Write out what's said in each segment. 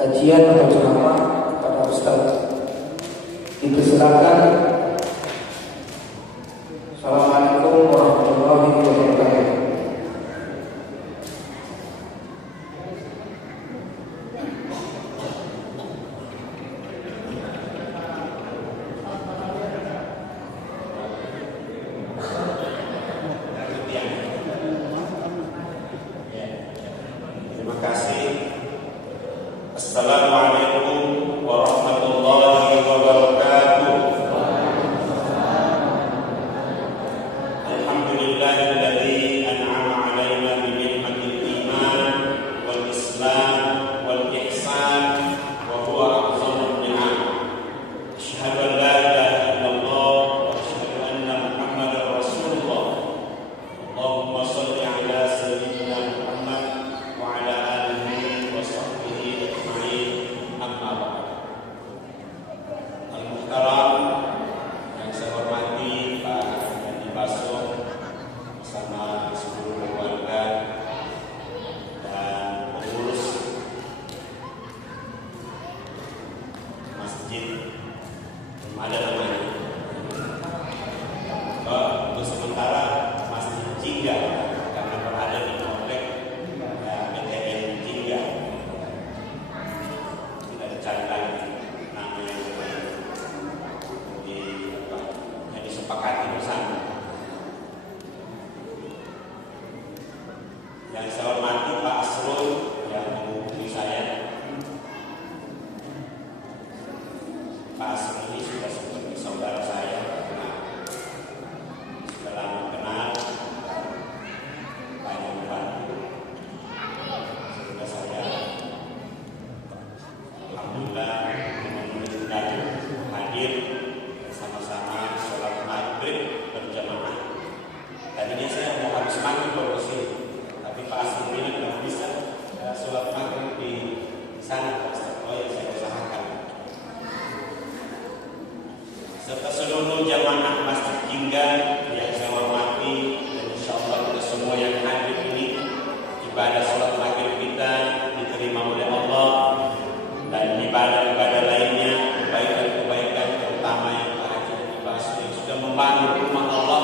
kajian atau ceramah kepada Ustaz. Dipersilakan. Assalamualaikum warahmatullahi wabarakatuh. Terima kasih. Assalamualaikum warahmatullahi wabarakatuh. Alhamdulillahilladzi an'ama 'alaina bi ni'matil iman wal islam wal ihsan wa huwa a'zamul ni'am. Asyhadu an la ilaha illallah wa asyhadu anna Muhammadar Rasulullah. Allahumma shalli 'ala sayyidina Muhammad wa 'ala alihi wa sahbihi ajma'in. Amma ba'd. Al-Muhtaram, yang saya hormati Pak Hadi Baso bersama seluruh keluarga dan pengurus masjid, belum ada namanya. Untuk sementara masjid Jingga, karena berada di komplek BTN Jingga, tidak dicari lagi nama yang lain. Yang disepakati bersama. Yang saya hormati Pak Asrul yang menghubungi saya. Pak Asrul ini sudah seperti saudara saya, sudah lama kenal, banyak membantu, sehingga saya alhamdulillah menunjukkan hadir bersama-sama sholat maghrib berjamaah. Tadinya saya mau habis maghrib baru ke sini, tapi Pak Asrul ini belum bisa sholat maghrib di sana. Oh ya, saya usahakan. Serta seluruh jamaah Masjid Jingga yang saya hormati, dan insyaallah kita semua yang hadir ini, ibadah sholat maghrib kita diterima oleh Allah, dan ibadah-ibadah lainnya, kebaikan-kebaikan terutama yang Pak Haji dibahas yang sudah membangun rumah Allah,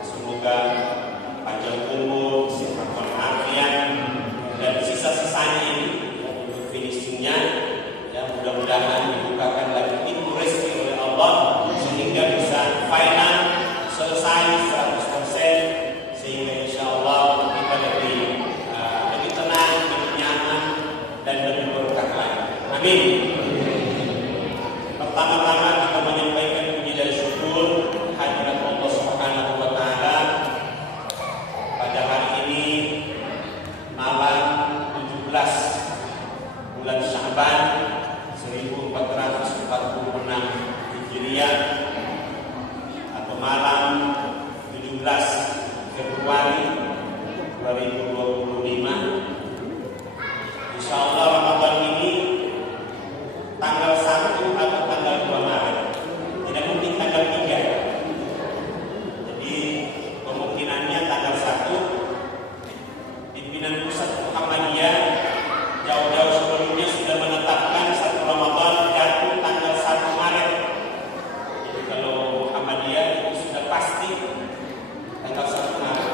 semoga panjang umur, sehat walafiat, dan sisa-sisanya ini untuk finishingnya, ya mudah-mudahan dibukakan lagi pintu rezeki oleh Allah sehingga bisa final selesai 100%, sehingga insyaallah kita lebih tenang, lebih nyaman, dan lebih berkah lagi. Amin. Pertama-tama kita menyampaikan puji dan syukur hadirat Allah Subhanahu wa taala pada hari ini, malam 17 bulan Sya'ban 1446 Hijriah, atau malam 17 Februari 2025. Insyaallah Ramadan ini tanggal 1 atau tanggal 2 Maret, tidak mungkin tanggal 3. Jadi kemungkinannya tanggal 1. Pimpinan Pusat Muhammadiyah jauh-jauh sebelumnya sudah menetapkan 1 Ramadan jatuh tanggal 1 Maret. Jadi kalau Muhammadiyah itu sudah pasti tanggal 1 Maret.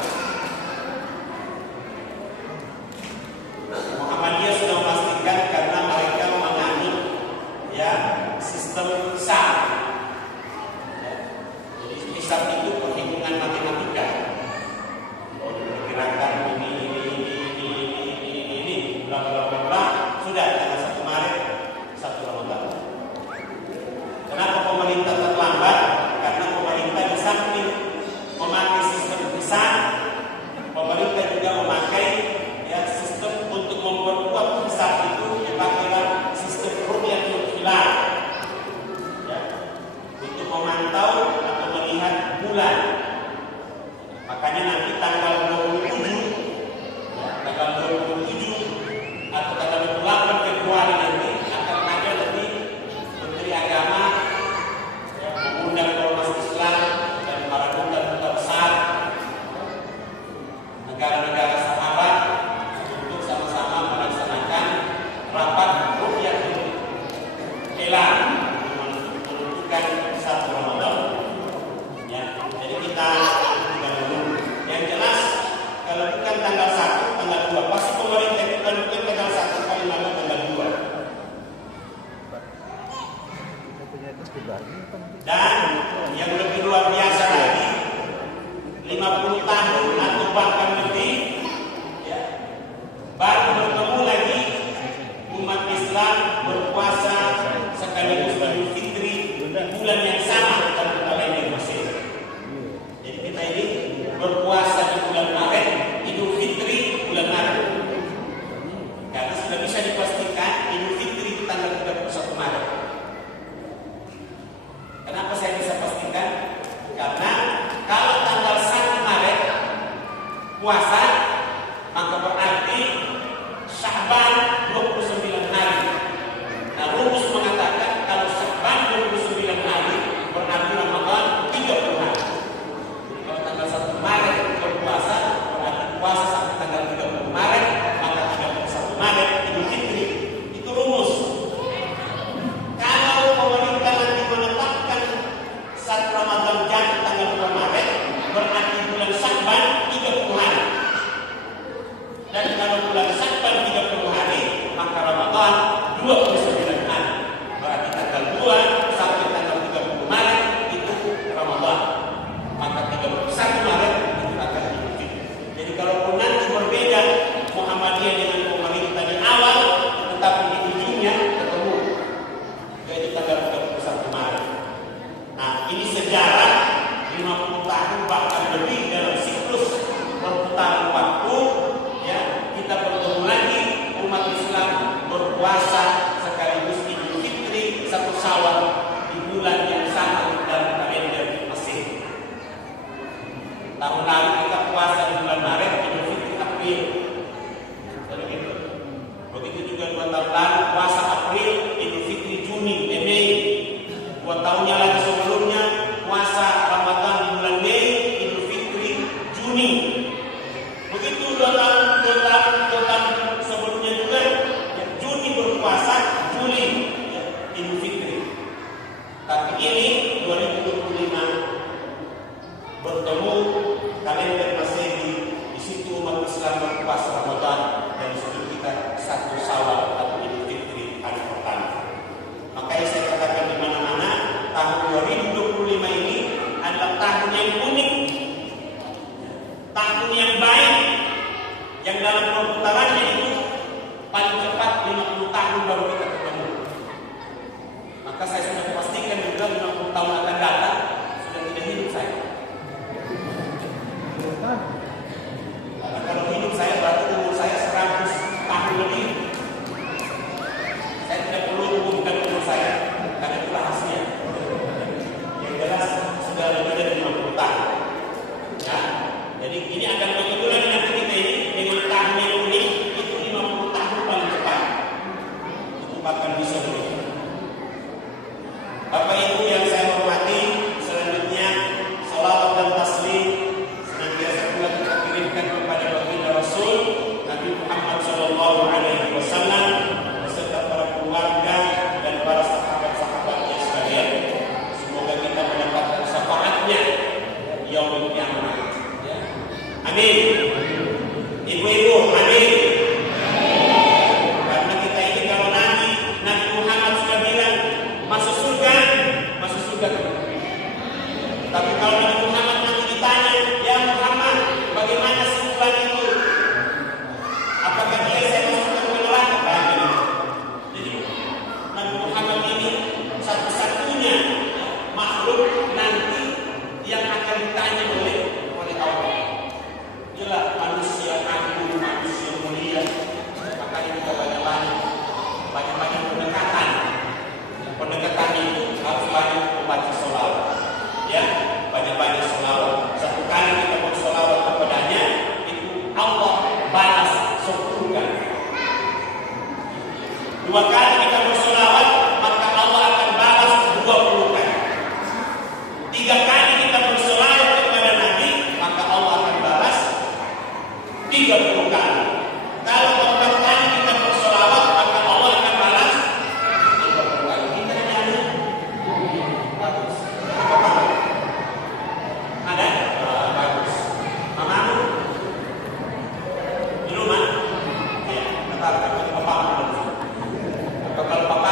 Maret. Kenapa saya bisa pastikan? Karena kalau tanggal 1 Maret puasa, maka berarti Sya'ban 29 hari. Nah, rumus mengatakan kalau Sya'ban 29 hari berarti Ramadan 30 hari. Kalau tanggal 1 Maret berpuasa, berarti puasa sampai tanggal 30 Maret, maka 31 Maret Idul Fitri. Itu rumus. Kalau pemerintah nanti menetapkan 1 Ramadan jatuh tanggal 2 Maret, berarti bulan Sya'ban 30 hari. Dan kalau bulan Sya'ban 30 hari, maka Ramadan 29 hari. Berarti tanggal 2 sampai tanggal 30 Maret itu Ramadan. Maka 31 Maret itu akan diikuti. Jadi kalaupun nanti berbeda Muhammadiyah dengan pemerintah di awal, tetapi di ujungnya ketemu, yaitu tanggal 31 Maret. Nah, ini sejarah 50 tahun bahkan lebih dalam siklus perputaran waktu. Ya, kita bertemu lagi umat Islam berpuasa sekaligus Idul Fitri 1 Syawal di bulan yang sama dalam kalender Mesir. Tahun lalu kita puasa di bulan Maret, Idul Fitri April. Jadi gitu. Begitu juga 2 tahun lalu puasa April, Idul Fitri Juni, Mei. 2 tahunnya lagi sebelumnya puasa Ramadan di bulan Mei, Idul Fitri Juni. Begitu 2 tahun sebelumnya juga ya, Juni berpuasa, Juli ya, Idul Fitri. Tapi ini 2025 bertemu kalender Masehi, di situ umat Islam berpuasa Ramadan dan di situ kita 1 Syawal atau Idul Fitri hari pertama. Makanya saya katakan di mana-mana tahun 2025 ini adalah tahun yang unik, tahun yang baik, yang dalam perputarannya itu paling cepat 50 tahun baru kita ketemu. Maka saya sudah pastikan juga 50 tahun akan datang sudah tidak hidup saya. Karena kalau hidup saya berarti umur saya 100 tahun lebih. Saya tidak perlu umumkan umur saya karena itu rahasia. Yang jelas sudah lebih dari 50 tahun. Ya, jadi ini akan kebetulan nanti kita ini dengan tahun yang unik itu 50 tahun paling cepat. Itu akan bisa begitu. Bapak Ibu yang saya hormati, selanjutnya salawat dan taslim senantiasa pula kita kirimkan kepada baginda Rasul Nabi Muhammad SAW beserta para keluarga dan para sahabat-sahabatnya sekalian. Semoga kita mendapatkan syafaatnya yaumil qiyamah. Ya. Amin. Ibu-ibu, amin. Karena kita ini kalau Nabi Muhammad sudah bilang masuk surga. Tapi kalau Nabi Muhammad nanti ditanya, ya Muhammad, bagaimana sebulan itu? Apakah dia saya masukkan ke neraka? Jadi Nabi Muhammad ini satu-satunya makhluk nanti yang akan ditanya oleh Allah. Itulah manusia agung, manusia mulia. Makanya kita banyak pendekatan. Pendekatan itu harus banyak membaca sholawat. Ya, banyak sholawat. 1 kali kita bersholawat kepadanya, itu Allah balas 10 kali. 2 kali kita bersholawat, maka Allah akan balas 20 kali. 3 kali kita bersholawat kepada Nabi, maka Allah akan balas 30 kali. Kalau 4 kali kita bersholawat, maka Allah akan balas 30 kali. Kita nyanyi. Bagus. Ada? Bagus. Mamamu? Di rumah? Ya, kata Bapak. Kalau Bapak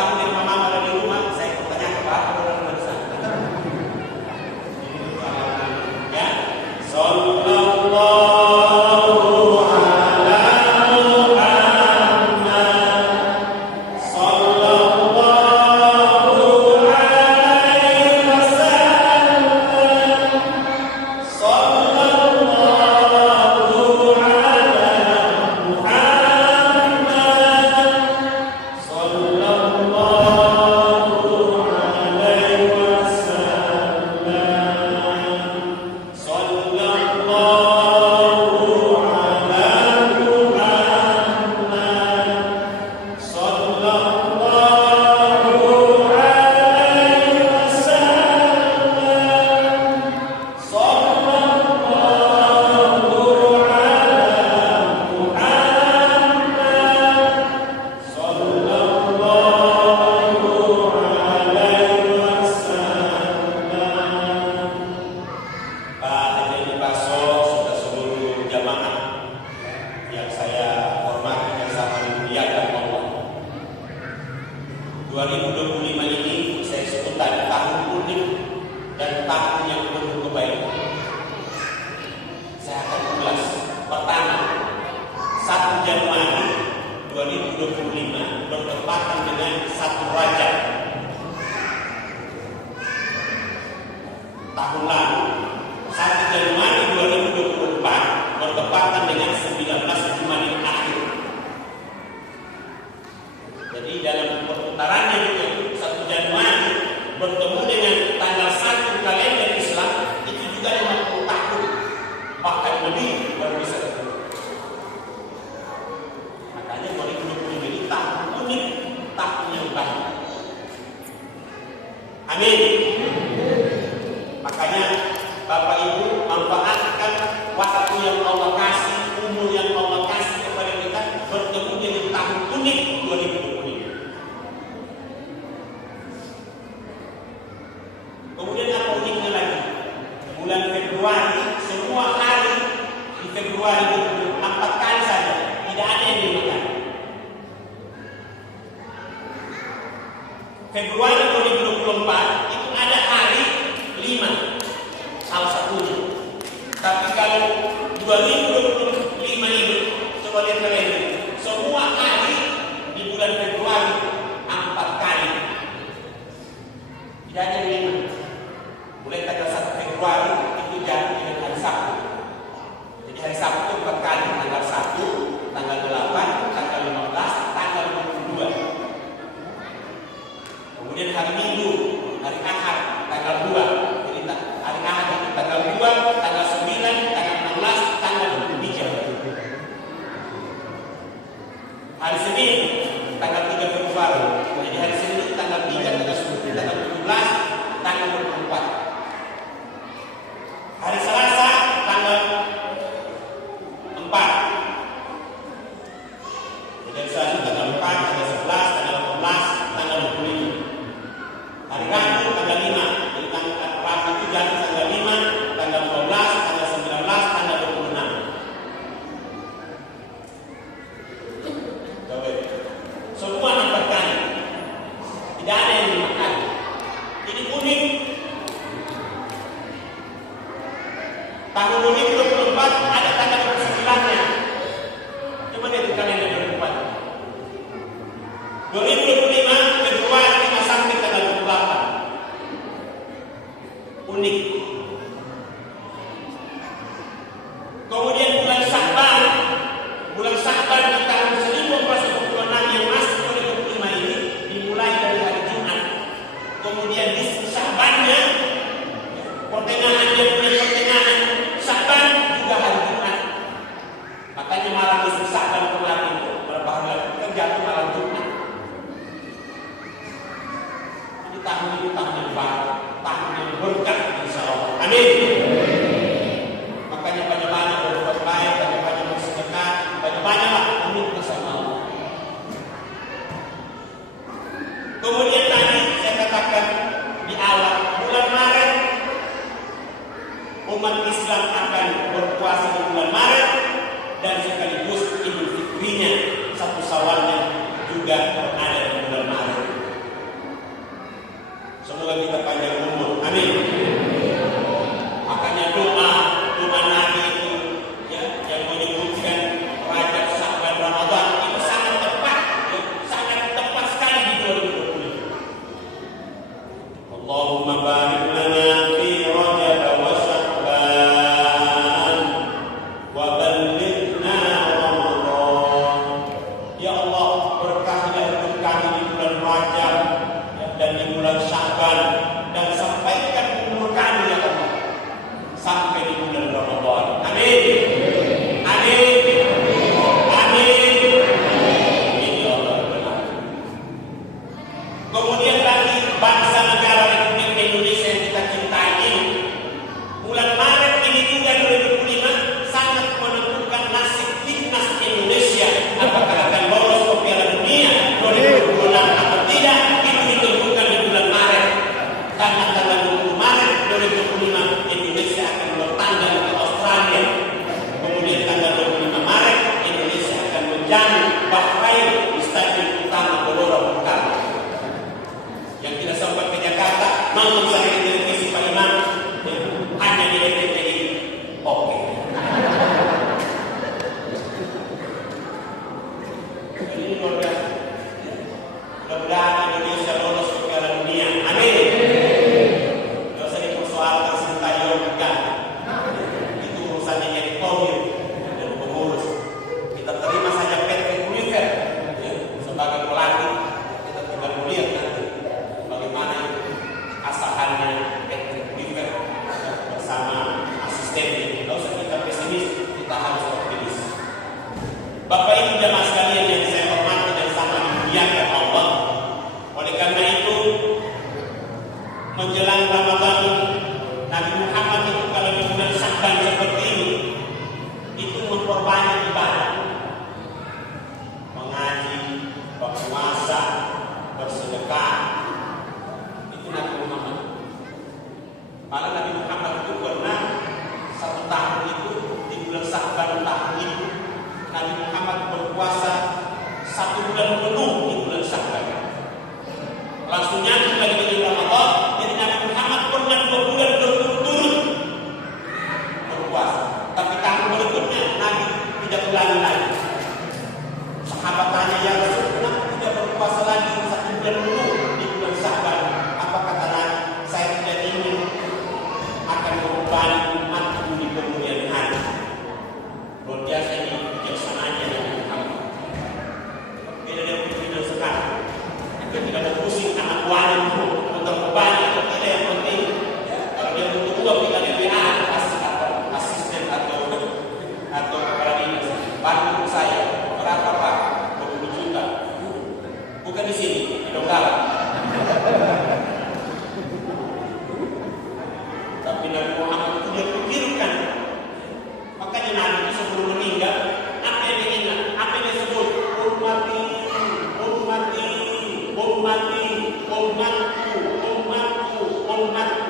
2025 ini saya sebutkan tahun unik dan tahun yang penuh kebaikan. Saya akan ulas. Pertama, 1 Januari 2025 bertepatan dengan 1 Rajab tahun lalu. 1 Januari 2024 bertepatan dengan 19 Jumadil Akhir. Jadi dalam perputarannya itu 1 Januari bertemu dengan tanggal 1 kalender Islam, itu juga 50 tahun, bahkan lebih baru bisa ketemu. Makanya 2020 ini tahun unik, tahun yang baik. Amin. Makanya Bapak Ibu manfaatkan waktu yang Allah kasih, umur yang Allah kasih kepada kita, bertemu dengan tahun unik 2020. Kemudian apa uniknya lagi? Bulan Februari, semua hari di Februari itu 4 kali saja, tidak ada yang dimakan. Februari 2024 itu ada hari 5, salah satunya. Tapi kalau 2025 ini, coba lihat kalender, semua hari di bulan Februari 4 kali, tidak ada yang 5. Mulai tanggal 1 Februari itu jatuh dengan hari Sabtu. Jadi hari Sabtu itu 4 kali, tanggal 1, tanggal 8, tanggal 15, tanggal 22. Kemudian hari Minggu, hari Ahad, tanggal 2. Jadi hari Ahad itu tanggal 2, tanggal 9, tanggal 16, tanggal 23. Hari Senin, tanggal 3 Februari. Jadi hari Senin itu tanggal 3, tanggal 10, tanggal 17, tanggal 24. Hari Selasa tanggal 4. Jadi Selasa tanggal 4, tanggal 11, tanggal 18, tanggal 25. Hari Rabu tanggal 5. Jadi Rabu itu jatuh tanggal 5, tanggal 12, tanggal 19, tanggal 26. Semua 4 kali. Tidak ada yang dimakan. Ini unik. Tahun 2024 ada tanggal 9-nya. Coba lihat kalender 2024. 2025 Februari 5 sampai tanggal 28. Unik. Kemudian bulan Sya'ban di tahun 1426 yang masuk 2025 ini dimulai dari hari Jumat. Kemudian di Sya'bannya, pertengahannya, bulan pertengahan Sya'ban juga hari Jumat. Makanya malam nisfu Sya'ban kemarin itu berapa hari lalu kita jatuh malam Jumat. Ini tahun yang baru, tahun yang berkah insya Allah. Amin. Makanya banyak-banyak berbuat baik, banyak-banyak bersedekah, banyak-banyaklah meminta sama Allah. Kemudian tadi saya katakan di awal bulan Maret, umat Islam akan berpuasa di bulan Maret dan sekaligus Idul Fitrinya, 1 Syawalnya juga berada di bulan Maret. Semoga kita panjang umur. Amin. Makanya doa Nabi itu yang menyebutkan Rajab, Sya'ban, Ramadan itu sangat tepat, sangat tepat sekali di 2020. Allahumma barik lana fi Rajab wa Sya'ban wa ballighna Ramadan. Ya Allah, berkahilah nonton saya di televisi Pak Imam, hanya di RCTI. Oke. Ini luar biasa. Mudah-mudahan Indonesia lolos ke Piala Dunia. Amin. Tidak usah dipersoalkan Sintayong enggak. Itu urusannya Erick Thohir dan pengurus. Kita terima saja Patrick Kluivert sebagai pelatih. Kita tinggal melihat nanti bagaimana asahannya Patrick Kluivert bersama asistennya. Tidak usah kita pesimis, kita harus optimis. Bapak Ibu jamaah sekalian yang saya hormati dan sangat dimuliakan Allah. Oleh karena itu, menjelang Ramadan, Nabi Muhammad itu kalau di bulan Sya'ban seperti ini, itu memperbanyak ibadah, mengaji, berpuasa, bersedekah. Itu Nabi Muhammad. Malah Nabi Muhammad itu pernah 1 tahun itu di bulan Sya'ban tahun itu, Nabi Muhammad berpuasa 1 bulan penuh di bulan Sya'ban. Langsung nyambung lagi dengan Ramadan. Jadi Nabi Muhammad pernah 2 bulan berturut-turut berpuasa. Tapi tahun berikutnya Nabi tidak ulangi lagi. Sahabat tanya, ya Rasul, kenapa tidak berpuasa lagi 1 bulan penuh di bulan Sya'ban? Apa kata Nabi? Saya tidak ingin akan membebani umatku di kemudian hari. Luar biasa ini kebijaksanaannya Nabi Muhammad. Beda dengan kita sekarang. Kita tidak mau pusing anak buahnya dulu, untuk berbani atau tidak, yang penting kalau dia butuh uang kita DPA kasih asisten atau kepala dinas. Bantu saya berapa Pak? 20 juta. Bukan di sini, di Donggala. Tapi Nabi Muhammad itu dia pikirkan. Makanya Nabi itu sebelum meninggal, apa yang dia ingat? Apa yang dia sebut? Ummati, ummati, ummati, ummatku, ummatku, ummatku.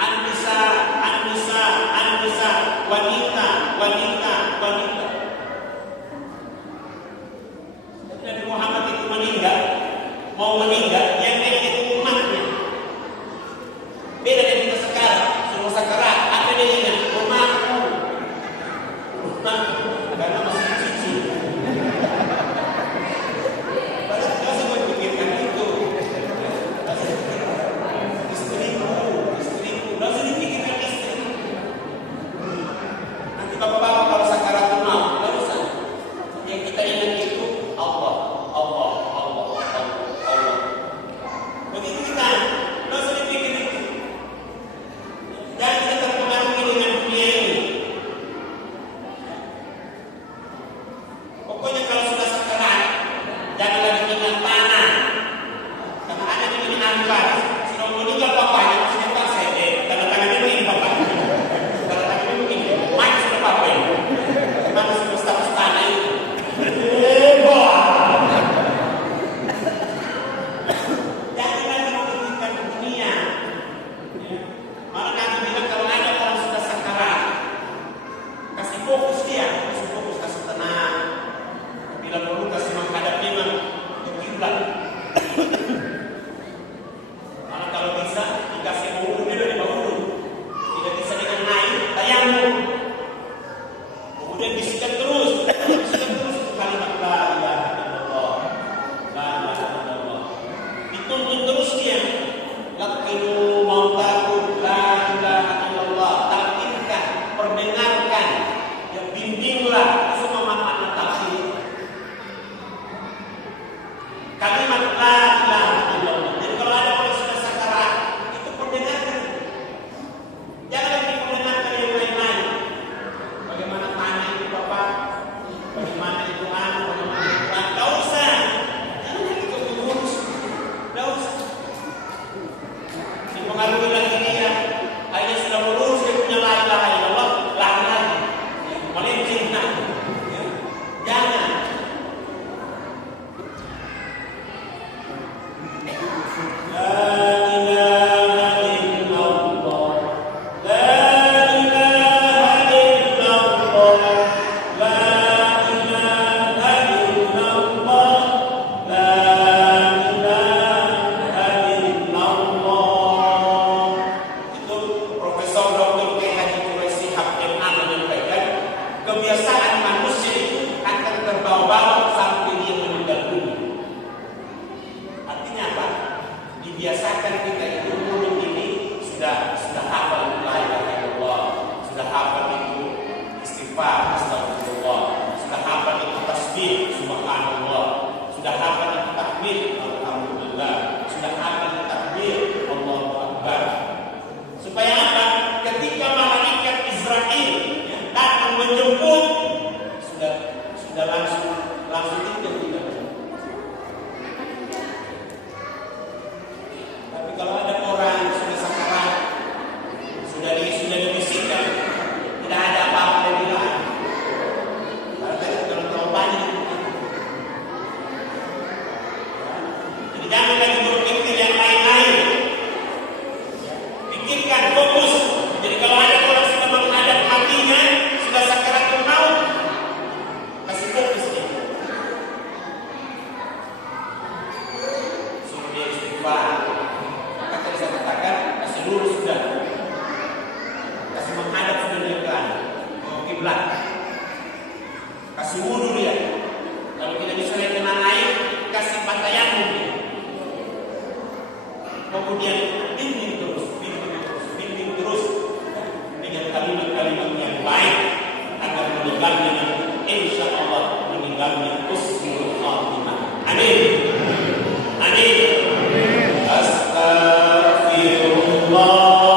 An-nisa, an-nisa, an-nisa, wanita, wanita, wanita. Nabi Muhammad itu meninggal, mau meninggal, yang dia ingat umatnya. Beda dengan kita sekarang, semua sakarat, apa dia ingat? Umatku, umatku, karena masih cici. Padahal tidak usah memikirkan itu. Istriku, istriku, tidak usah dipikirkan istri. Nanti bapak-bapak kalau sakarat maut, tidak usah. Yang kita ingat itu Allah, Allah, Allah, Allah, Allah. Begitu kita, tidak usah dipikir itu. Jangan kita terpengaruhi dengan dunia ini. Pokoknya kalau sudah sakarat, jangan lagi ingat tanah. Karena ada yang ini angkat. Sudah meninggal bapaknya, masih nyetak saya. Tanda tangannya begini bapaknya. Tanda tangannya begini. Mike sudah bapaknya. Mana sudah status tanah itu? Jangan lagi memikirkan dunia. Malah Nabi bilang kalau ada orang sudah sakarat, kasih fokus dia, kasih fokus, kasih tenang. Bila perlu kasih menghadap memang ke kiblat. Malah kalau bisa dikasih wudhu dia dari wudhu. Tidak bisa dengan naik, tayamum. Kemudian bisikan terus itu kalimat la ilaha illallah, la ilaha illallah. Dituntun terus dia. Lakinu mautakum la ilaha illallah. Talqinkan, perdengarkan, ya bimbinglah. Itu semua makna tafsir. Kalimat la ilaha illallah. Jadi kalau ada orang sudah sakarat, itu perdengarkan. Jangan lagi perdengarkan yang lain-lain. Bagaimana tanya itu Bapak? Bagaimana itu anak? Bagaimana itu anak? Tidak usah. Jangan lagi keurus. Tidak usah. Dipengaruhi lagi dia. Akhirnya sudah lulus dia punya la ilaha illallah, lari. Melenceng lagi. Jangan. sudah akan takbir Allahu Akbar. Supaya apa? Ketika malaikat Israel datang menjemput, sudah langsung itu tidak. Tapi kalau ada orang sudah sakarat, sudah dibisikkan, tidak ada apa-apa yang bilang. Kalau terlalu banyak, jadi jangan lagi berpikir yang lain-lain. Pikirkan, fokus. Jadi kalau ada orang sudah menghadap matinya, sudah sakaratul maut, kasih fokus dia. Suruh dia istighfar. Maka tadi saya katakan, kasih lurus sudah. Kasih menghadap sudah dia ke kiblat. Kasih wudu dia. Kalau tidak bisa kena air, kasih pakaian dia. Kemudian bimbing terus dengan kalimat-kalimat yang baik agar meninggalnya, insya Allah meninggalnya husnul khatimah. Amin. Amin. Astaghfirullah.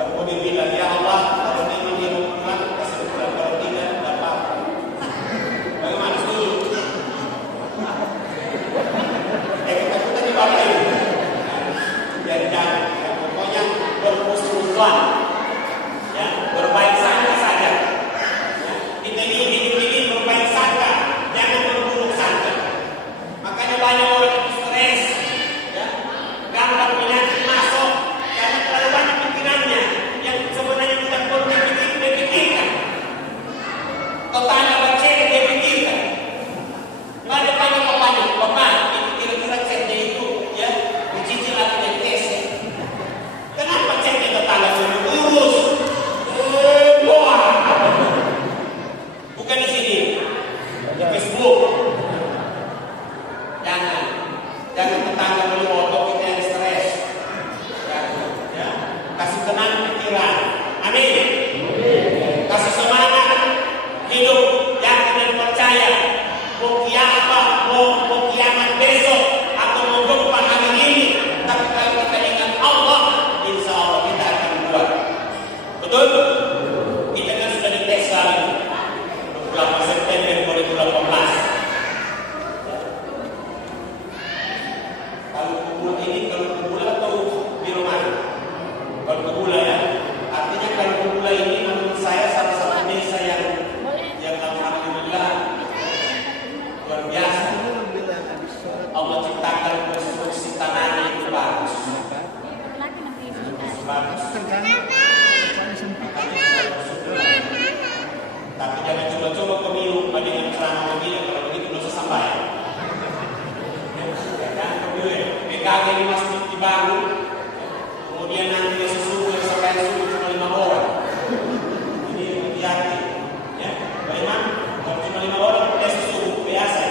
Baru mau dibilang, ya Allah, kalau memang dia mau pulang, kasih pulang. Kalau tidak, tidak apa-apa. Bagaimana setuju? Kita dipakai. Jadi jangan, pokoknya berhusnuzan, ya, berbaik sangka saja. Ya, kita ini berbaik sangka, jangan berburuk sangka. Makanya banyak orang itu stres, ya, gampang penyakit masuk karena terlalu banyak pikirannya yang sebenarnya tidak perlu dipikirkan. Tetangga baca dia pikirkan. Nggak ada banyak bapak itu kira-kira ceknya itu, ya, dicicil atau tes. Kenapa ceknya tetangga sudah urus? Bukan di sini, di Facebook. Jangan tetangga beli motor kita yang stres. Ya, kasih tenang pikiran. Amin. Kasih semangat hidup, yakin dan percaya. Mau kiamat besok atau mau gempa hari ini, tapi kalau kita ingat Allah, insya Allah kita akan kuat. Betul? Kita kan sudah dites lagi 28 September 2018. Kalau kubula atau biru mana? Kalau kubula, ya, artinya kalau kubula ini menurut saya salah satu desa yang alhamdulillah luar biasa. Allah ciptakan konstruksi tanahnya itu bagus. Tapi jangan coba-coba pemilu dengan ceramah pemilu, kalau begitu dosa sampai. PKG di masjid dibangun, kemudian nanti dia subuh sampai subuh cuma 5 orang. Ini hati-hati, ya. Bagaimana? Kalau cuma 5 orang, dia subuh biasa.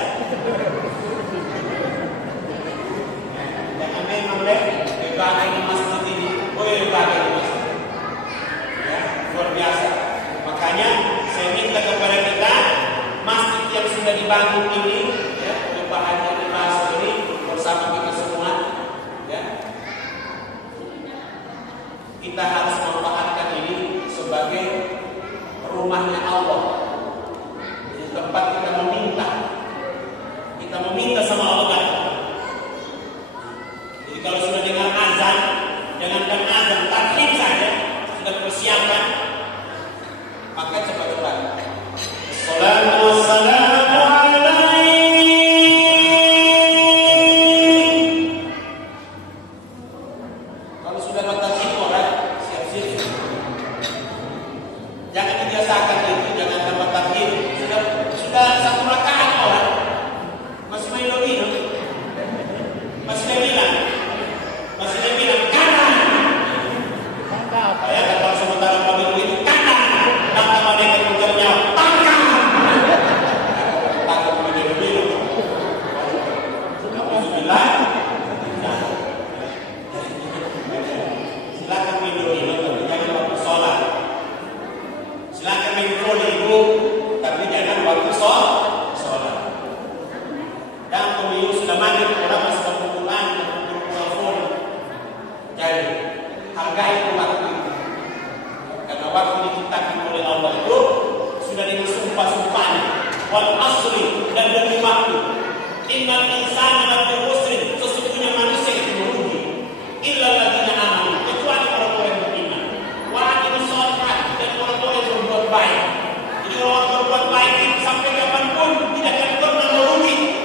Jangan memang deh PKG di masjid ini, PKG di masjid, ya, luar biasa. Makanya saya minta kepada kita, masjid yang sudah dibangun ini, ya, oleh Pak Haji Ibrahim ini bersama kita semua, ya, kita harus memanfaatkan ini sebagai rumahnya Allah, di tempat kita meminta sama Allah. Jadi kalau sudah dengar azan, jangankan azan, taklim saja sudah persiapan, maka cepat-cepat. Assalatu wassalamu alaikum. Kalau sudah bertaklim orang siap-siap. Jangan dibiasakan itu, jangan tambah taklim. Sudah satu rakaat orang masih main lagi, masih dia bilang kanan. Saya kata sementara pemilu itu kanan, dan sama dia kemudiannya tangan. Takut pemilu. Alhamdulillah. Silakan minum, tapi jangan waktu sholat. Silakan minum ibu, tapi jangan waktu sholat. Dan pemilu sudah maghrib, orang masih berkumpulan, berkumpul. Jadi hargai waktu itu, karena waktu diciptakan oleh Allah itu sudah dengan sumpah-sumpahnya. Wal asri, dan demi waktu. Innal insana lafi khusrin, sesungguhnya manusia itu merugi. Illa alladziina aamanu, kecuali orang-orang yang beriman. Wa aqimus sholihat, dan orang-orang yang berbuat baik. Jadi orang berbuat baik itu sampai kapanpun tidak akan pernah merugi.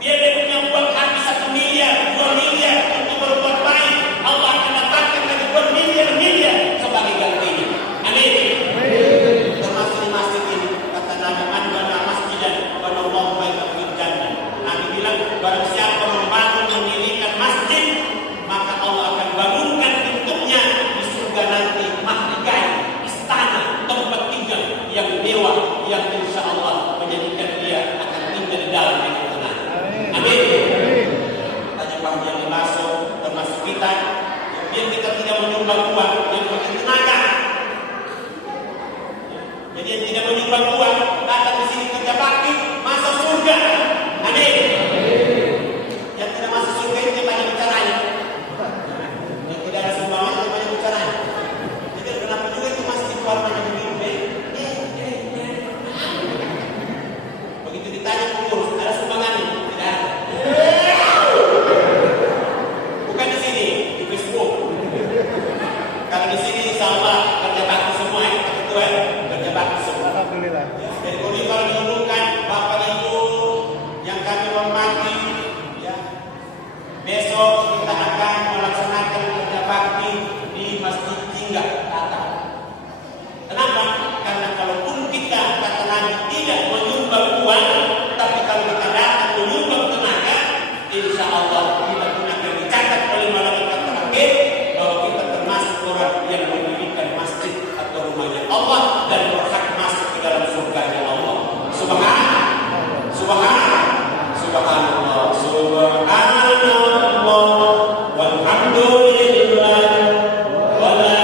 Biar dia punya uang habis 1 miliar, 2 miliar untuk berbuat baik, Allah akan datangkan lagi bermiliar-miliar sebagai gantinya. Amin. Termasuk di masjid ini, kata Nabi, man bana masjidan banallahu baitan fil jannah. Nabi bilang, barang siapa membangun mendirikan masjid, maka Allah akan bangunkan bentuknya di surga nanti, mahligai, istana, tempat tinggal yang mewah, yang insya Allah menjadikan dia akan tinggal di dalam dengan tenang. Amin. Tanya paham yang dimasuk termasuk kita, biar kita tidak menyumbang uang yang pakai tenaga. Jadi yang tidak menyumbang uang datang di sini kerja bakti masuk surga. Amin. Yang tidak masuk surga itu banyak bicaranya. Yang tidak ada sumbangan itu banyak bicara. Kalau di sini insya Allah kerja bakti semua ya, ketua ya, kerja bakti semua. Alhamdulillah. Jadi kalau diumumkan Bapak Ibu yang kami hormati, ya, besok kita akan melaksanakan kerja bakti di Masjid Jingga Tata. Kenapa? Karena kalaupun kita kata lagi tidak menyumbang uang, tapi kalau kita datang menyumbang tenaga, insya Allah kita pun akan dicatat oleh malaikat terakhir bahwa kita termasuk orang yang mendirikan masjid atau rumahnya Allah dan berhak masuk ke dalam surganya Allah. Subhanallah, subhanallah, subhanallah, walhamdulillah, wala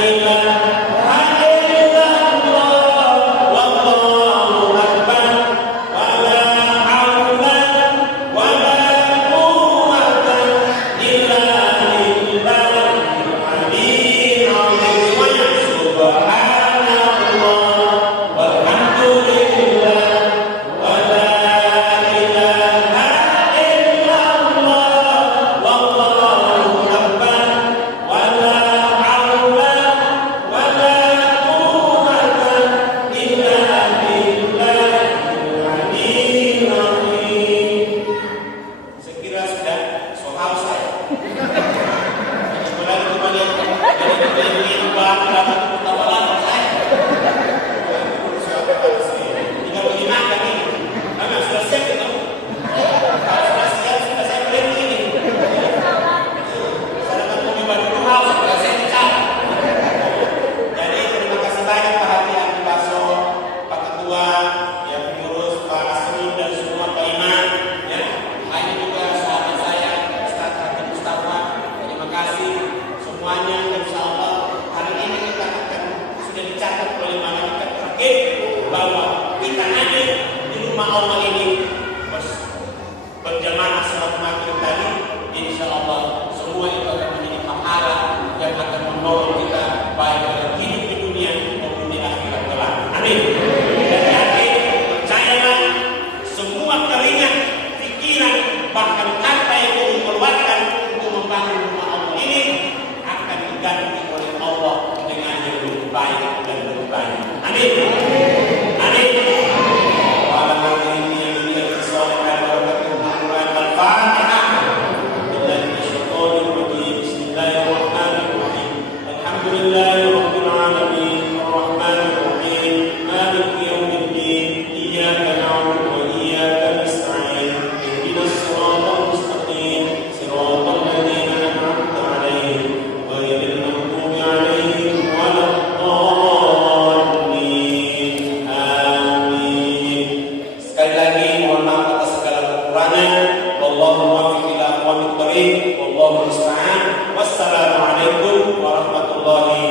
ilaha illallah, wallahu akbar, wala haula wala quwwata illa billahil aliyyil azim. Subhanallah, walhamdulillah, wala ilaha illallah, wallahu akbar, wala haula wala quwwata illa billahil aliyyil azim. Saya kira sudah soal saya. Sekolah itu banyak dari dapat tawaran saya. Tinggal bagaimana ini? Karena sudah siap itu. Kalau sudah siap sudah saya berhenti ini. Saya akan mencoba dulu hal sudah saya bicara. Jadi terima kasih banyak perhatian Pak Baso, Pak Ketua, ya pengurus, Pak Asri dan semua Pak Imam, ya. Ini juga sahabat saya, Ustaz Haji Mustafa. Terima kasih semuanya. Insya Allah hari ini kita akan sudah dicatat oleh malaikat terakhir bahwa kita hadir di rumah Allah ini berjamaah salat maghrib tadi. Insya Allah semua itu akan menjadi pahala yang akan menolong kita baik dalam hidup di dunia maupun di akhirat kelak. Amin. Dan yakin, percayalah, semua keringat, pikiran, bahkan harta yang kamu keluarkan untuk membangun rumah Allah ini akan diganti oleh Allah dengan yang lebih baik dan lebih banyak. Amin. Amin. Pada hari ini yang disolehkan berkat Al-Fatihah. Bismillahirrahmanirrahim. Alhamdulillahirabbil alamin, arrahmanir rahim, maliki yaumiddin, iyyaka na'budu wa iyyaka nasta'in, ihdinas siratal mustaqim, siratal ladzina an'amta 'alaihim, ghairil maghdubi 'alaihim waladdallin. Amin. Sekali lagi mohon maaf atas segala kekurangan. Wallahu muwaffiq ila aqwamit thoriq. Wallahu musta'an. Wassalamualaikum warahmatullahi